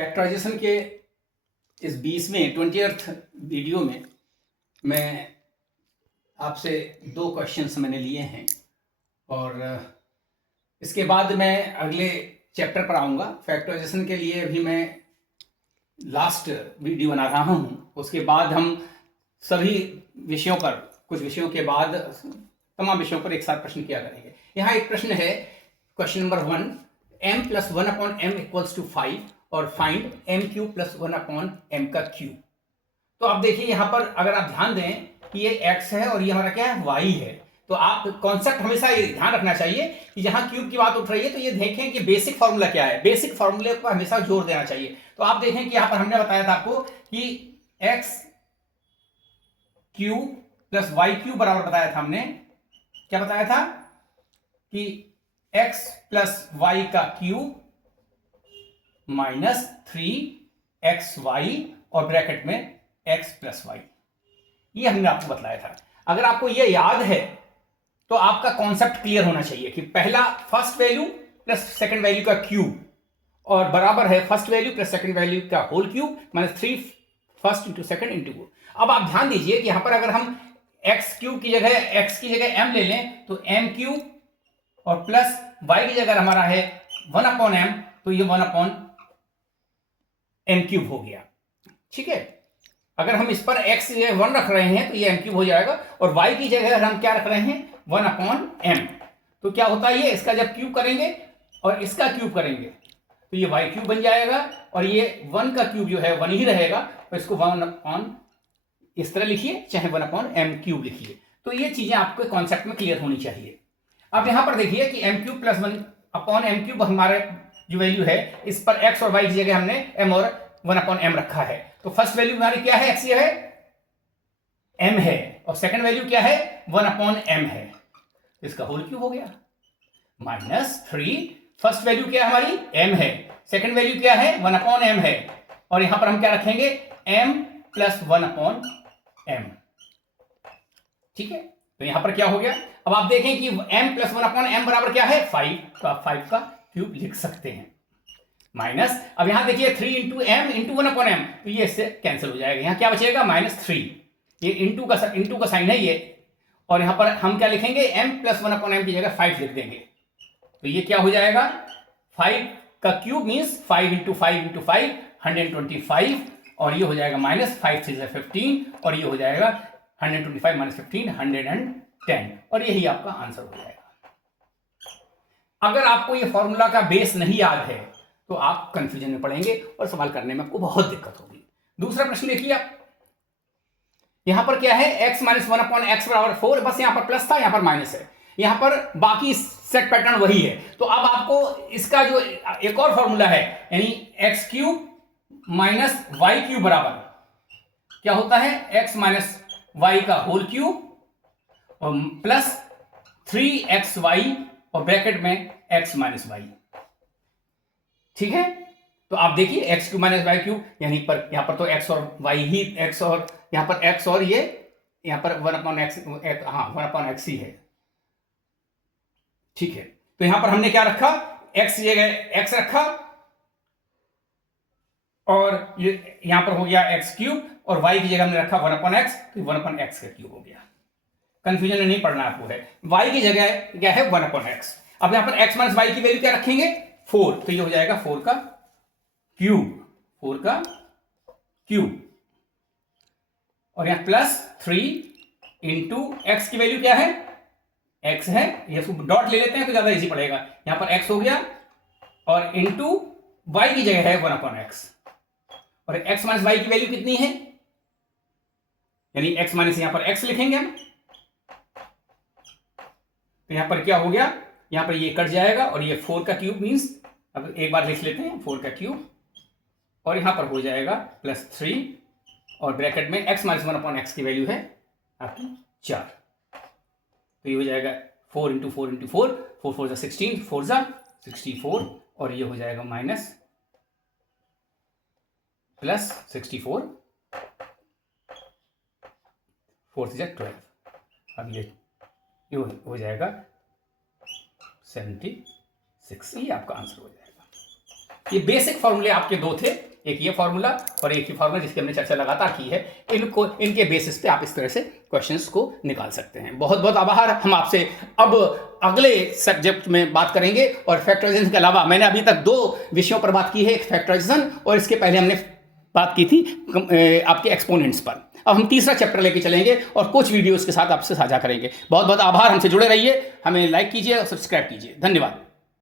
Factorisation के इस 20th video में मैं आपसे 2 क्वेश्चंस मैंने लिए हैं और इसके बाद मैं अगले चैप्टर पर आऊँगा। फैक्टराइजेशन के लिए अभी मैं लास्ट वीडियो बना रहा हूँ, उसके बाद हम सभी विषयों पर, कुछ विषयों के बाद तमाम विषयों पर एक साथ प्रश्न किया करेंगे। यहाँ एक प्रश्न है, क्वेश्चन नंबर 1, m + 1/m = 5 और फाइंड m³ + 1/m का क्यूब। तो आप देखिए यहाँ पर अगर आप ध्यान दें कि ये x है और ये हमारा क्या है, y है। तो आप कॉन्सेप्ट हमेशा ये ध्यान रखना चाहिए कि जहां क्यूब की बात उठ रही है तो ये देखें कि बेसिक फॉर्मूला क्या है, बेसिक फॉर्मूले पर हमेशा जोर देना चाहिए। तो आप देखें कि यहाँ पर हमने बताया था आपको कि x³ + y³ बराबर बताया था हमने, क्या बताया था कि x + y का क्यूब -3xy और ब्रैकेट में x + y, ये हमने आपको बताया था। अगर आपको ये याद है तो आपका कॉन्सेप्ट क्लियर होना चाहिए कि पहला first value plus second value का क्यूब और बराबर है first value plus second value का whole cube -3 first into second into. अब आप ध्यान दीजिए कि यहां पर अगर हम x³ की जगह x की जगह m ले लें तो m³ और प्लस y की जगह हमारा है 1/m, तो ये 1/m³ हो गया। ठीक है, अगर हम इस पर x की जगह 1 रख रहे हैं तो ये m³ हो जाएगा और y की जगह हम क्या रख रहे हैं, 1/m। तो क्या होता है, ये इसका जब क्यूब करेंगे और इसका क्यूब करेंगे तो ये y³ बन जाएगा और ये 1 का क्यूब जो है 1 ही रहेगा, तो इसको 1/, इस तरह लिखिए चाहे 1/m³ लिखिए। तो ये चीजें आपके कॉन्सेप्ट में क्लियर होनी चाहिए। अब यहां पर देखिए कि m³ + 1/m³ हमारे जो वैल्यू है, इस पर x और y की जगह हमने m और 1/m रखा है। तो फर्स्ट वैल्यू हमारी क्या है, x ये है, m है, और सेकंड वैल्यू क्या है, 1/m है, इसका होल क्यूब हो गया। -3, फर्स्ट वैल्यू क्या है हमारी, m है, सेकंड वैल्यू क्या है, 1/m है, और यहां पर हम क्या रखेंगे, m + 1/m। ठीक है, तो यहां पर क्या हो गया, अब आप देखें कि m + 1/m बराबर क्या है, 5, तो आप 5 का क्यूब लिख सकते हैं। माइनस, अब यहां देखिए 3 × m × 1/m, तो ये इससे कैंसिल हो जाएगा, यहां क्या बचेगा, -3, ये इंटू का साइन है ये, और यहां पर हम क्या लिखेंगे, m + 1/m की जगह 5 लिख देंगे, तो ये क्या हो जाएगा, 5 का क्यूब मीन्स 5 × 5 × 5 125, और ये हो जाएगा -5 × 3 = 15, और ये हो जाएगा 125 - 15 110, और यही आपका आंसर हो जाएगा। अगर आपको ये फॉर्मूला का बेस नहीं याद है तो आप कंफ्यूजन में पड़ेंगे और सवाल करने में आपको बहुत दिक्कत होगी। दूसरा प्रश्न देखिए आप, यहां पर क्या है, x - 1/x = 4, बस यहां पर प्लस था, यहां पर माइनस है, यहां पर बाकी सेट पैटर्न वही है। तो अब आपको इसका जो एक और फॉर्मूला है, यानी x³ - y³ बराबर क्या होता है, x - y का होल क्यूब और प्लस 3xy और ब्रैकेट में x - y। ठीक है, तो आप देखिए x³ - y³, यानी पर यहां पर तो x और y ही, x और यहां पर x और ये यहां पर 1/x, हाँ 1/x ही है। ठीक है, तो यहां पर हमने क्या रखा, x की जगह x रखा और ये यहां पर हो गया x³ और y की जगह हमने रखा 1/x, तो 1/x का क्यूब हो गया। कंफ्यूजन में नहीं पड़ना आपको है, y की जगह क्या है, 1/x। अब यहां पर x - y की वैल्यू क्या रखेंगे, 4, तो ये हो जाएगा 4 का क्यूब, 4 का क्यूब, और यहां +3 × x की वैल्यू क्या है, x है, ये डॉट ले लेते हैं तो ज्यादा इजी पड़ेगा, यहां पर x हो गया और इंटू y की जगह है 1/x, और x - y की वैल्यू कितनी है, यानी x माइनस यहां पर x लिखेंगे हम, तो यहां पर क्या हो गया, यहां पर ये कट जाएगा और ये 4 का क्यूब मीन्स, अब एक बार लिख लेते हैं 4 का क्यूब, और यहां पर हो जाएगा +3 और ब्रैकेट में x - 1/x की वैल्यू है आपकी 4, तो ये हो जाएगा 4 × 4 × 4, 4 4 16, 4 64, और ये हो जाएगा माइनस प्लस 64, 4 × 12, अब ये हो जाएगा 76, ये आपका आंसर हो जाएगा। ये बेसिक फॉर्मूले आपके 2 थे, एक ये फॉर्मूला और एक ही फॉर्मूला जिसकी हमने चर्चा लगातार की है, इनके बेसिस पे आप इस तरह से क्वेश्चंस को निकाल सकते हैं। बहुत बहुत आभार। हम आपसे अब अगले सब्जेक्ट में बात करेंगे, और फैक्टराइजेशन के अलावा मैंने अभी तक 2 विषयों पर बात की है, एक फैक्टराइजेशन और इसके पहले हमने बात की थी आपके एक्सपोनेंट्स पर। अब हम तीसरा चैप्टर लेके चलेंगे और कुछ वीडियोस के साथ आपसे साझा करेंगे। बहुत बहुत आभार। हमसे जुड़े रहिए, हमें लाइक कीजिए और सब्सक्राइब कीजिए। धन्यवाद।